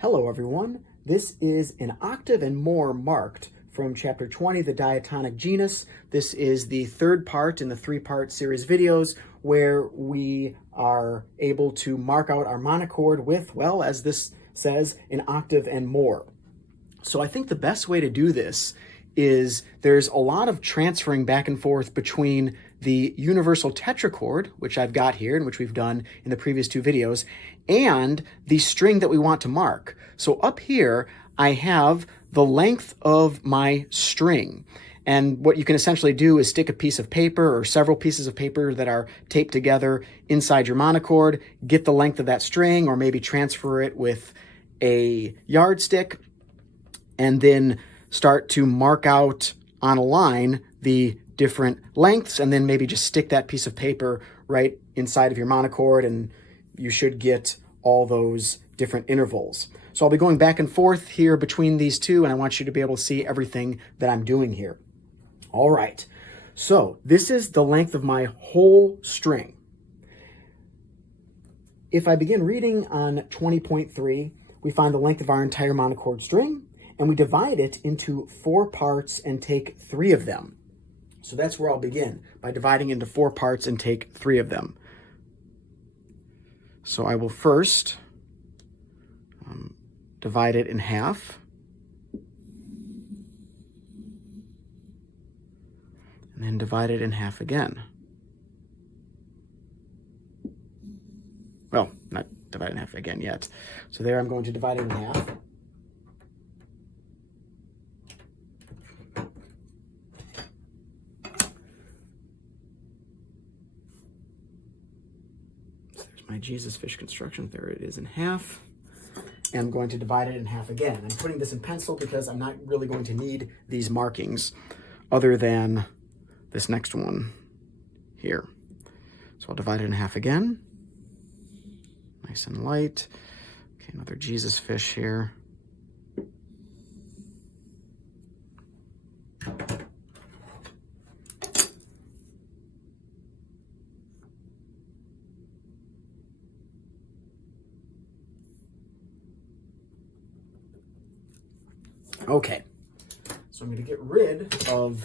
Hello everyone, this is an octave and more marked from chapter 20, the Diatonic Genus. This is the third part in the three-part series videos where we are able to mark out our monochord with, well, as this says, an octave and more. So I think the best way to do this is there's a lot of transferring back and forth between the universal tetrachord, which I've got here and which we've done in the previous two videos, and the string that we want to mark. So up here, I have the length of my string. And what you can essentially do is stick a piece of paper or several pieces of paper that are taped together inside your monochord, get the length of that string, or maybe transfer it with a yardstick, and then start to mark out on a line the different lengths, and then maybe just stick that piece of paper right inside of your monochord, and you should get all those different intervals. So I'll be going back and forth here between these two, and I want you to be able to see everything that I'm doing here. All right, so this is the length of my whole string. If I begin reading on 20.3, we find the length of our entire monochord string, and we divide it into 4 parts and take 3 of them. So that's where I'll begin, by dividing into 4 parts and take 3 of them. So I will first divide it in half. And then divide it in half again. Well, not divide it in half again yet. So there I'm going to divide it in half. My Jesus fish construction, there it is in half, and I'm going to divide it in half again. I'm putting this in pencil because I'm not really going to need these markings other than this next one here. So I'll divide it in half again, nice and light. Okay, another Jesus fish here. Okay, so I'm going to get rid of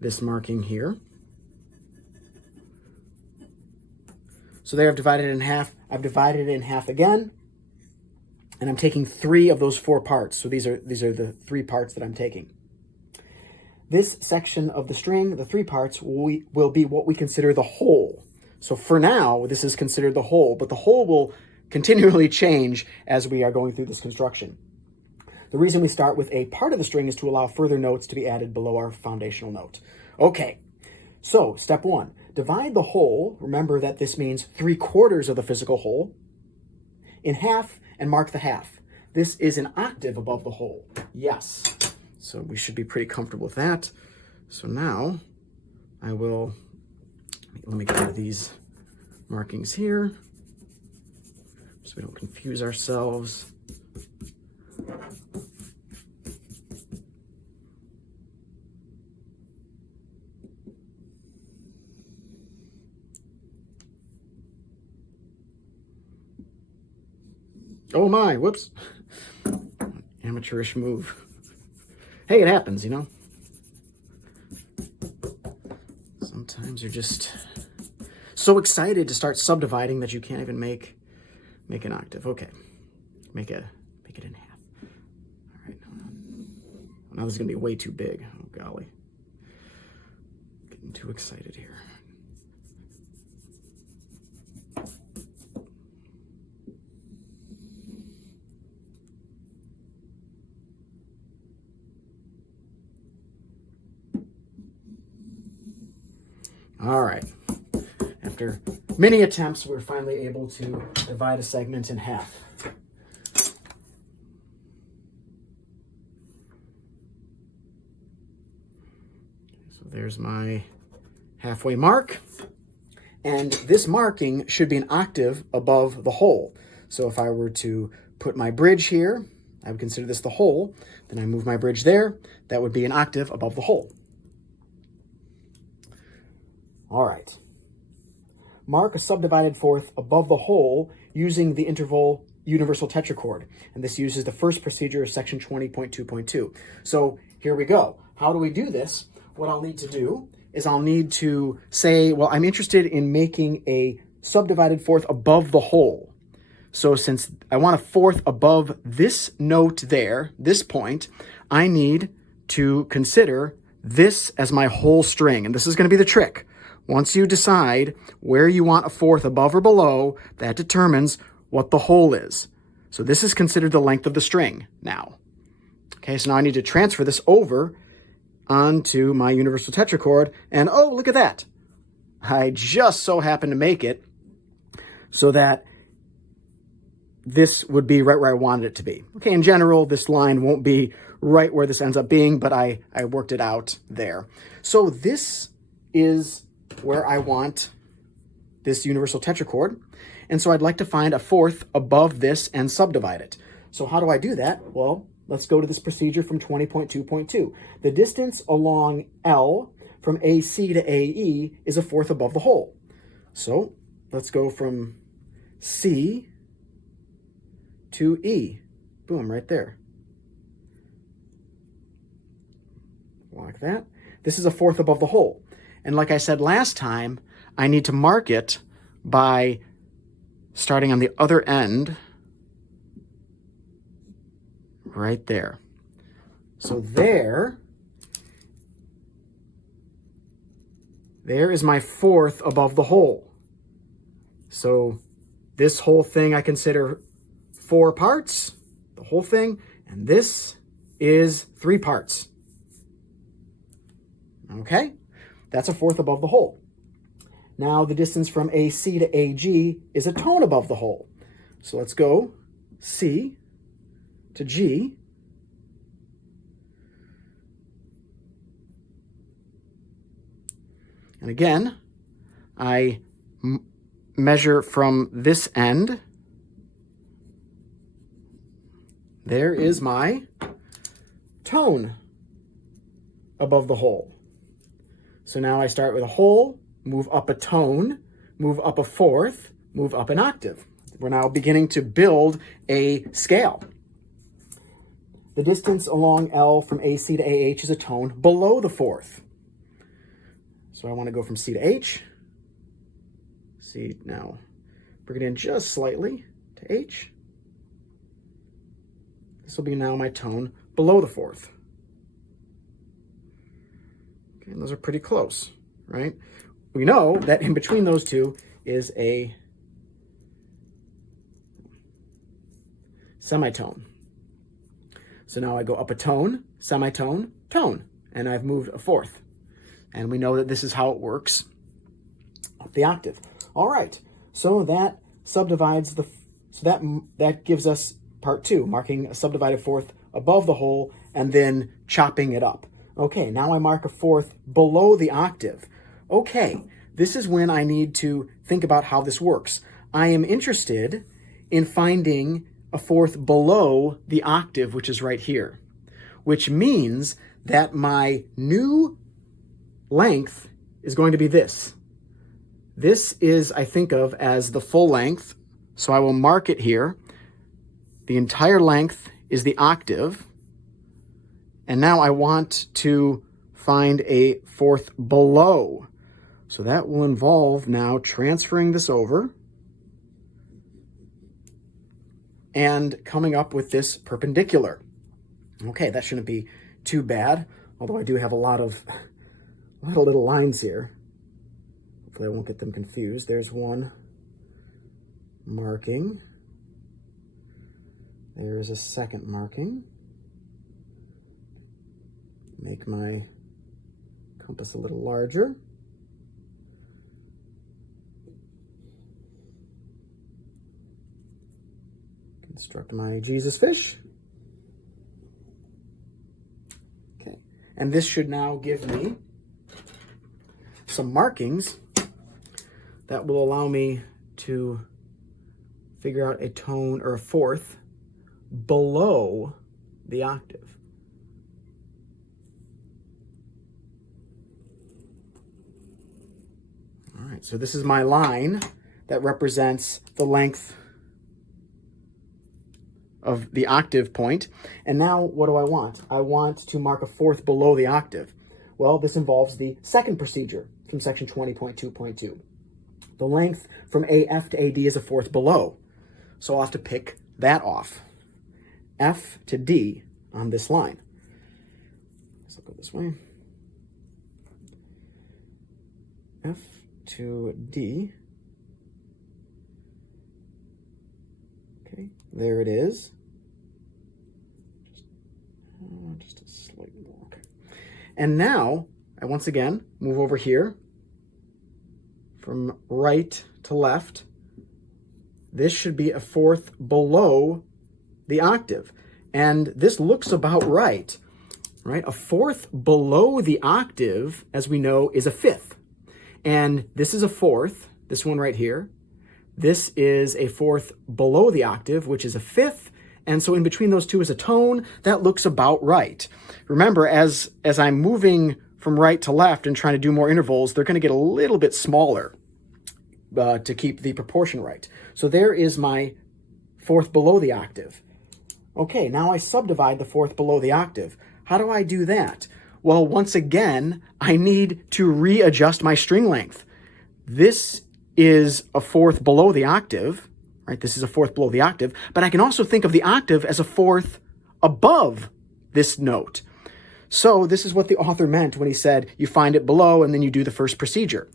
this marking here. So there I've divided it in half. I've divided it in half again, and I'm taking 3 of those 4 parts. So these are the 3 parts that I'm taking. This section of the string, the 3 parts, will be what we consider the whole. So for now, this is considered the whole, but the whole will continually change as we are going through this construction. The reason we start with a part of the string is to allow further notes to be added below our foundational note. Okay, so step 1, divide the whole, remember that this means 3/4 of the physical whole, in half and mark the half. This is an octave above the whole, yes. So we should be pretty comfortable with that. So now I will, let me get rid of these markings here so we don't confuse ourselves. Oh my, whoops. Amateurish move. Hey, it happens, you know. Sometimes you're just so excited to start subdividing that you can't even make an octave. Okay, make it in half. All right, now this is gonna be way too big. Oh golly, getting too excited here. All right, after many attempts, we're finally able to divide a segment in half. So there's my halfway mark, and this marking should be an octave above the whole. So if I were to put my bridge here, I would consider this the whole, then I move my bridge there, that would be an octave above the whole. All right. Mark a subdivided fourth above the whole using the interval universal tetrachord. And this uses the first procedure of section 20.2.2. So here we go. How do we do this? What I'll need to do is I'll need to say, well, I'm interested in making a subdivided fourth above the whole. So since I want a fourth above this note there, this point, I need to consider this as my whole string. And this is going to be the trick. Once you decide where you want a fourth above or below, that determines what the whole is. So this is considered the length of the string now. Okay, so now I need to transfer this over onto my universal tetrachord. And oh, look at that. I just so happen to make it so that this would be right where I wanted it to be. Okay, in general, this line won't be right where this ends up being, but I worked it out there. So this is where I want this universal tetrachord. And so I'd like to find a fourth above this and subdivide it. So how do I do that? Well, let's go to this procedure from 20.2.2. The distance along L from AC to AE is a fourth above the whole. So let's go from C to E. Boom, right there. Like that. This is a fourth above the whole. And like I said last time, I need to mark it by starting on the other end, right there. So there is my fourth above the whole. So this whole thing I consider 4 parts, the whole thing, and this is 3 parts. Okay, that's a fourth above the whole. Now the distance from AC to AG is a tone above the whole. So let's go C to G. And again, I measure from this end. There is my tone above the whole. So now I start with a whole, move up a tone, move up a fourth, move up an octave. We're now beginning to build a scale. The distance along L from AC to AH is a tone below the fourth. So I want to go from C to H. C now, bring it in just slightly to H. This will be now my tone below the fourth. Okay, and those are pretty close, right? We know that in between those two is a semitone. So now I go up a tone, semitone, tone, and I've moved a fourth. And we know that this is how it works up the octave. All right, so that subdivides that gives us part 2, marking a subdivided fourth above the whole and then chopping it up. Okay, now I mark a fourth below the octave. Okay, this is when I need to think about how this works. I am interested in finding a fourth below the octave, which is right here, which means that my new length is going to be this. This is, I think of as the full length, so I will mark it here. The entire length is the octave, and now I want to find a fourth below. So that will involve now transferring this over and coming up with this perpendicular. Okay, that shouldn't be too bad, although I do have a lot of little lines here. Hopefully I won't get them confused. There's one marking. There's a second marking. Make my compass a little larger. Construct my Jesus fish. Okay, and this should now give me some markings that will allow me to figure out a tone or a fourth below the octave. All right, so this is my line that represents the length of the octave point. And now what do I want? I want to mark a fourth below the octave. Well, this involves the second procedure from section 20.2.2. The length from AF to AD is a fourth below. So I'll have to pick that off. F to D on this line. So I'll go this way. F to D. Okay, there it is. Just a slight more. Okay. And now, I once again move over here from right to left. This should be a fourth below the octave. And this looks about right? A fourth below the octave, as we know, is a fifth. And this is a fourth, this one right here. This is a fourth below the octave, which is a fifth. And so in between those two is a tone. That looks about right. Remember, as I'm moving from right to left and trying to do more intervals, they're going to get a little bit smaller to keep the proportion right. So there is my fourth below the octave. Okay, now I subdivide the fourth below the octave. How do I do that? Well, once again, I need to readjust my string length. This is a fourth below the octave, right? This is a fourth below the octave, but I can also think of the octave as a fourth above this note. So this is what the author meant when he said you find it below and then you do the first procedure.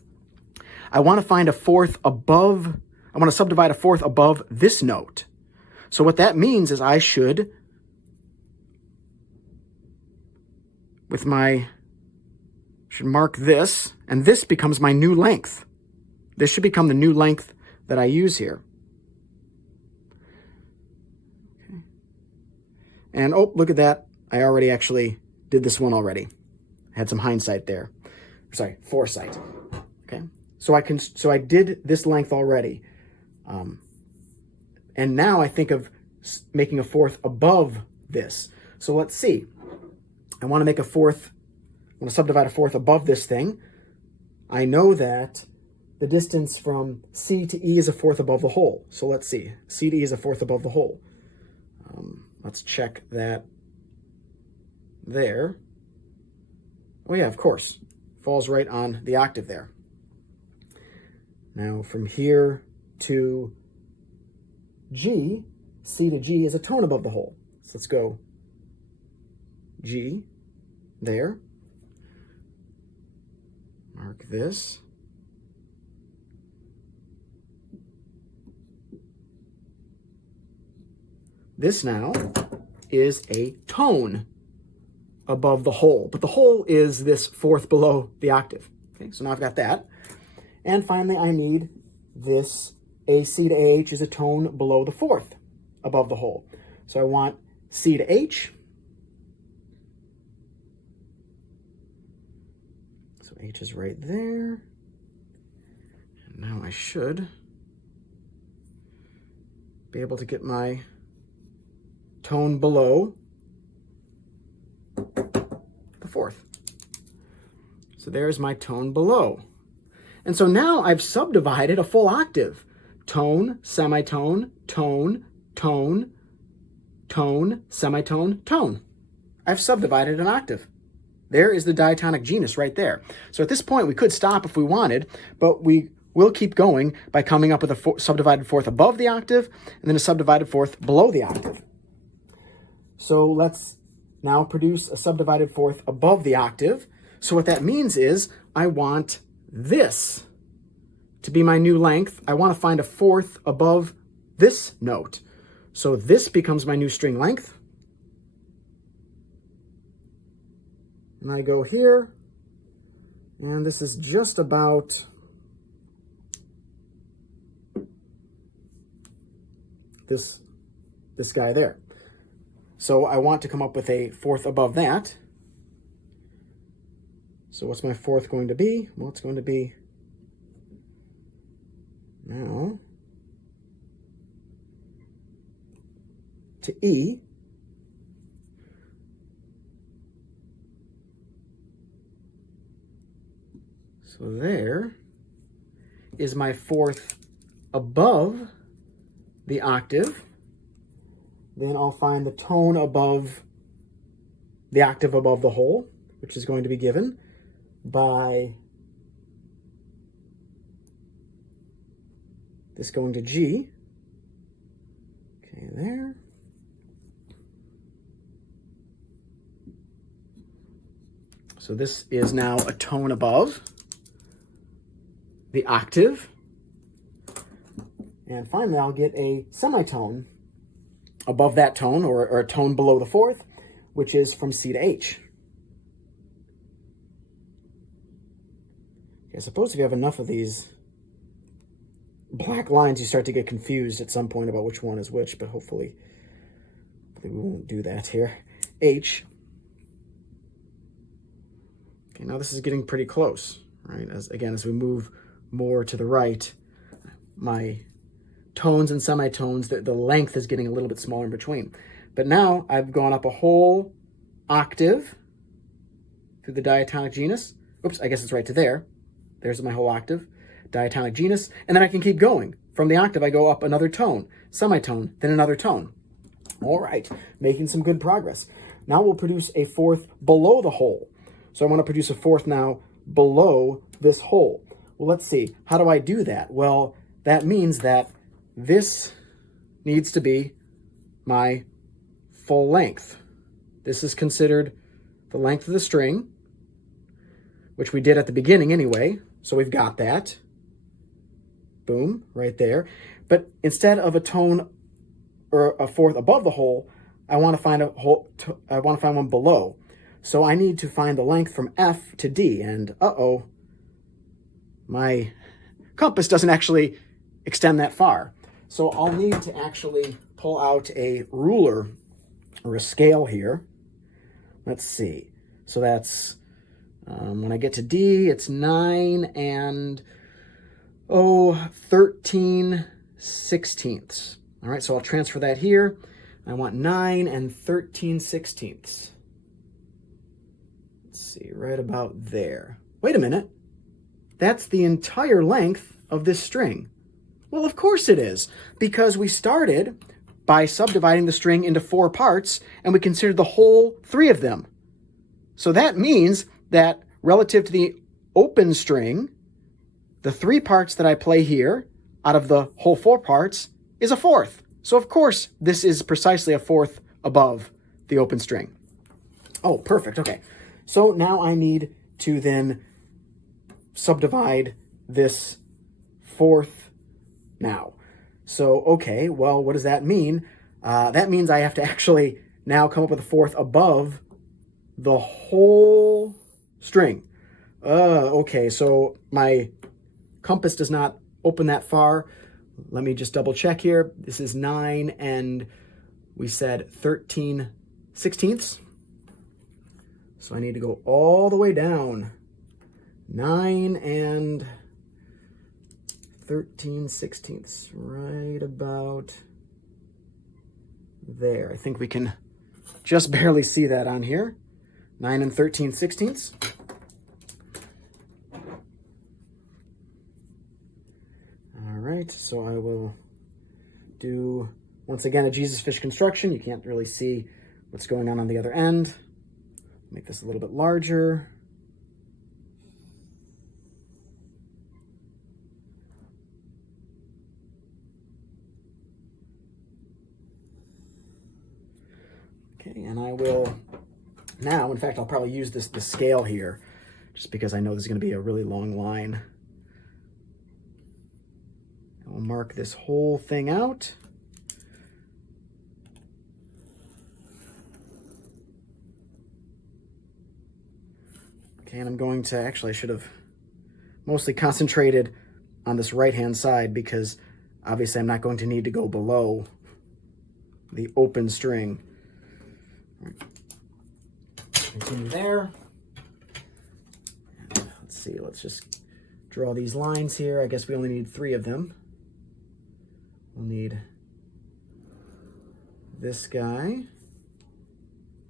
I want to find a fourth above, I want to subdivide a fourth above this note. So what that means is I should, should mark this, and this becomes my new length. This should become the new length that I use here. Okay. And oh, look at that. I already actually did this one already. I had some hindsight there. Sorry, foresight. Okay. So I did this length already. And now I think of making a fourth above this. So let's see. I want to make a fourth, I want to subdivide a fourth above this thing. I know that the distance from C to E is a fourth above the whole. So let's see. C to E is a fourth above the whole. Let's check that there. Oh yeah, of course. Falls right on the octave there. Now from here to G, C to G is a tone above the whole. So let's go G there. Mark this. This now is a tone above the whole, but the whole is this fourth below the octave. Okay, so now I've got that. And finally, I need this AC to AH is a tone below the fourth above the whole. So I want C to H. So H is right there. And now I should be able to get my tone below the fourth. So there's my tone below. And so now I've subdivided a full octave. Tone, semitone, tone, tone, tone, semitone, tone. I've subdivided an octave. There is the diatonic genus right there. So at this point, we could stop if we wanted, but we will keep going by coming up with a subdivided fourth above the octave and then a subdivided fourth below the octave. So let's now produce a subdivided fourth above the octave. So what that means is I want this to be my new length. I want to find a fourth above this note. So this becomes my new string length. And I go here, and this is just about this guy there. So I want to come up with a fourth above that. So what's my fourth going to be? Well, it's going to be now to E. So there is my fourth above the octave. then I'll find the tone above the octave above the whole, which is going to be given by this going to G. Okay, there. So this is now a tone above the octave. And finally, I'll get a semitone above that tone, or a tone below the fourth, which is from C to H. I suppose if you have enough of these black lines, you start to get confused at some point about which one is which, but hopefully we won't do that here. H. Okay, now this is getting pretty close, right? As we move more to the right, my tones and semitones, the length is getting a little bit smaller in between. But now I've gone up a whole octave through the diatonic genus. Oops, I guess it's right to there. There's my whole octave, diatonic genus. And then I can keep going. From the octave, I go up another tone, semitone, then another tone. All right, making some good progress. Now we'll produce a fourth below the whole. So I want to produce a fourth now below this whole. Well, let's see. How do I do that? Well, that means that this needs to be my full length. This is considered the length of the string, which we did at the beginning anyway. So we've got that. Boom, right there. But instead of a tone or a fourth above the whole, I want to find one below. So I need to find the length from F to D. And uh-oh, my compass doesn't actually extend that far. So I'll need to actually pull out a ruler or a scale here. Let's see. So that's, when I get to D, it's 9 and 13 sixteenths. All right, so I'll transfer that here. I want 9 and 13 sixteenths. Let's see, right about there. Wait a minute. That's the entire length of this string. Well, of course it is, because we started by subdividing the string into 4 parts, and we considered the whole 3 of them. So that means that relative to the open string, the 3 parts that I play here out of the whole 4 parts is a fourth. So of course, this is precisely a fourth above the open string. Oh, perfect. Okay. So now I need to then subdivide this fourth now. So, okay, well, what does that mean? That means I have to actually now come up with a fourth above the whole string. Okay, so my compass does not open that far. Let me just double check here. This is 9 and we said 13 sixteenths. So I need to go all the way down. 9 and 13 sixteenths, right about there. I think we can just barely see that on here. 9 and 13 sixteenths. All right, so I will do, once again, a Jesus fish construction. You can't really see what's going on the other end. Make this a little bit larger. Okay, and I will now, in fact, I'll probably use the scale here just because I know this is going to be a really long line. I'll mark this whole thing out. Okay, and I'm going to, actually I should have mostly concentrated on this right-hand side because obviously I'm not going to need to go below the open string. Continue there. And let's see, let's just draw these lines here. I guess we only need 3 of them. We'll need this guy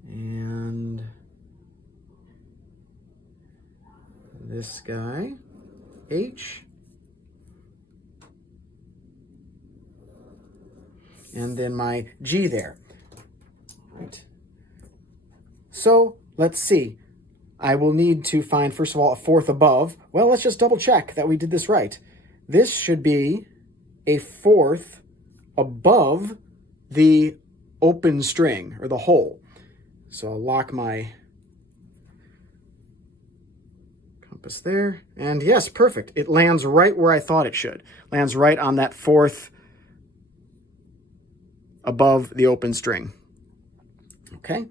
and this guy, H, and then my G there. Right. So let's see. I will need to find, first of all, a fourth above. Well, let's just double check that we did this right. This should be a fourth above the open string, or the hole. So I'll lock my compass there. And yes, perfect. It lands right where I thought it should. Lands right on that fourth above the open string. Okay.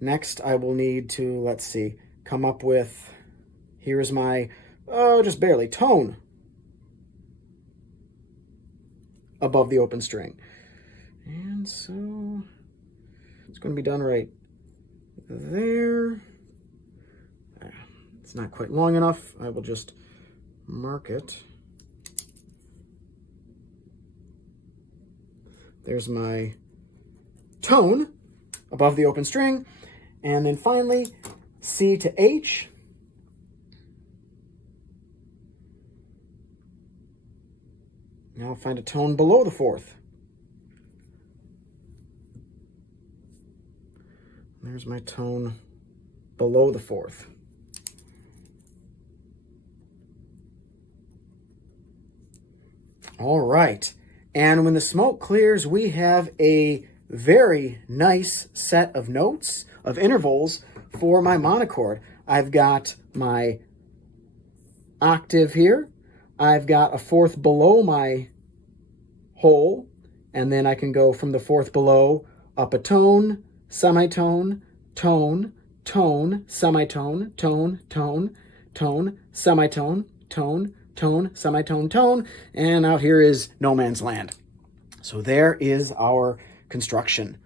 Next, I will need to, let's see, come up with, here's my, just barely, tone above the open string. And so it's going to be done right there. It's not quite long enough. I will just mark it. There's my tone above the open string. And then finally, C to H. Now I'll find a tone below the fourth. There's my tone below the fourth. All right. And when the smoke clears, we have a very nice set of notes, of intervals for my monochord. I've got my octave here. I've got a fourth below my hole, and then I can go from the fourth below up a tone, semitone, tone, tone, semitone, tone, tone, tone, semitone, tone, tone, semitone, tone, and out here is no man's land. So there is our construction.